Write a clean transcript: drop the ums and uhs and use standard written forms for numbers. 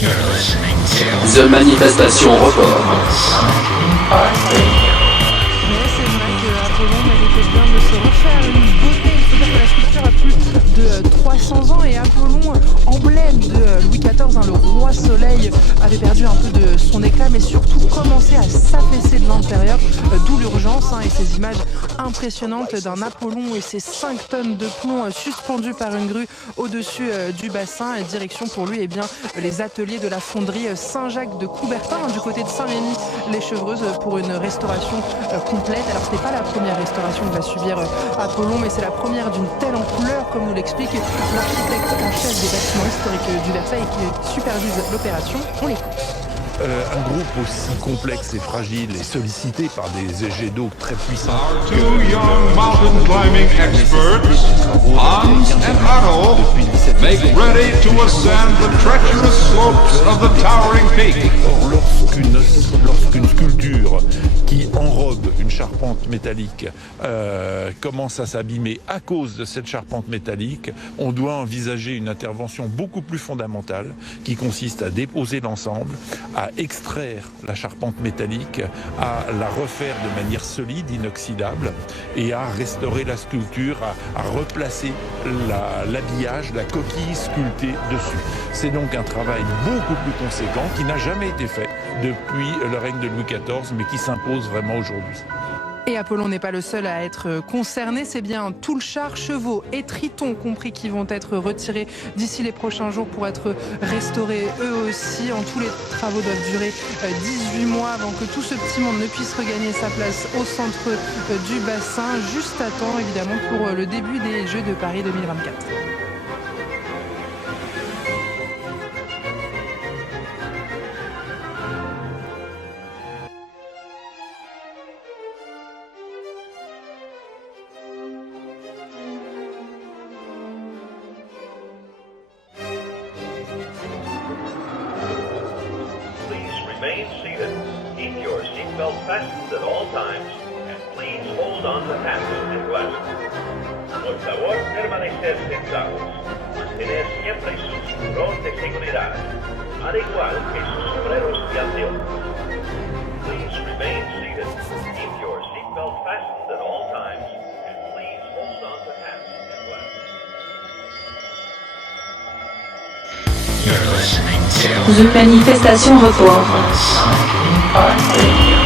The Manifestation Report. Mais c'est vrai qu'Apollon méritait bien de se refaire une beauté. Il faut dire que la sculpture a plus de 300 ans et Apollon, emblème de Louis XIV, le roi soleil, avait perdu un peu de son éclat, mais surtout commençait à s'affaisser de l'intérieur, d'où l'urgence et ces images impressionnantes d'un Apollon et ses 5 tonnes de plomb suspendues par une grue au-dessus du bassin. Et direction pour lui les ateliers de la fonderie Saint-Jacques de Coubertin, du côté de Saint-Rémy-les-Chevreuses, pour une restauration complète. Alors ce n'est pas la première restauration que va subir Apollon, mais c'est la première d'une telle ampleur, comme nous l'explique l'architecte en chef des bâtiments historiques du Versailles qui supervise l'opération. On l'écoute. Un groupe aussi complexe et fragile et sollicité par des jets d'eau très puissants. Our two young mountain climbing experts, Hans and Otto, make ready to ascend the treacherous slopes of the towering peak. Or, lorsqu'une sculpture qui enrobe une charpente métallique commence à s'abîmer à cause de cette charpente métallique, on doit envisager une intervention beaucoup plus fondamentale qui consiste à déposer l'ensemble, à extraire la charpente métallique, à la refaire de manière solide, inoxydable, et à restaurer la sculpture, à replacer l'habillage, la coquille sculptée dessus. C'est donc un travail beaucoup plus conséquent qui n'a jamais été fait depuis le règne de Louis XIV, mais qui s'impose vraiment aujourd'hui. Et Apollon n'est pas le seul à être concerné, c'est bien tout le char, chevaux et tritons compris qui vont être retirés d'ici les prochains jours pour être restaurés eux aussi. En tous les travaux doivent durer 18 mois avant que tout ce petit monde ne puisse regagner sa place au centre du bassin, juste à temps évidemment pour le début des Jeux de Paris 2024. Remain seated. Keep your seatbelt fastened at all times, and please hold on to hats and glasses. Por favor, permanecer sentados. Mantener siempre su cinturón de seguridad, al igual que sus sombreros de avión. Please remain seated. Keep your seatbelt fastened at all times, and please hold on to hats and glasses. You're listening to The Manifestation Report. Radio.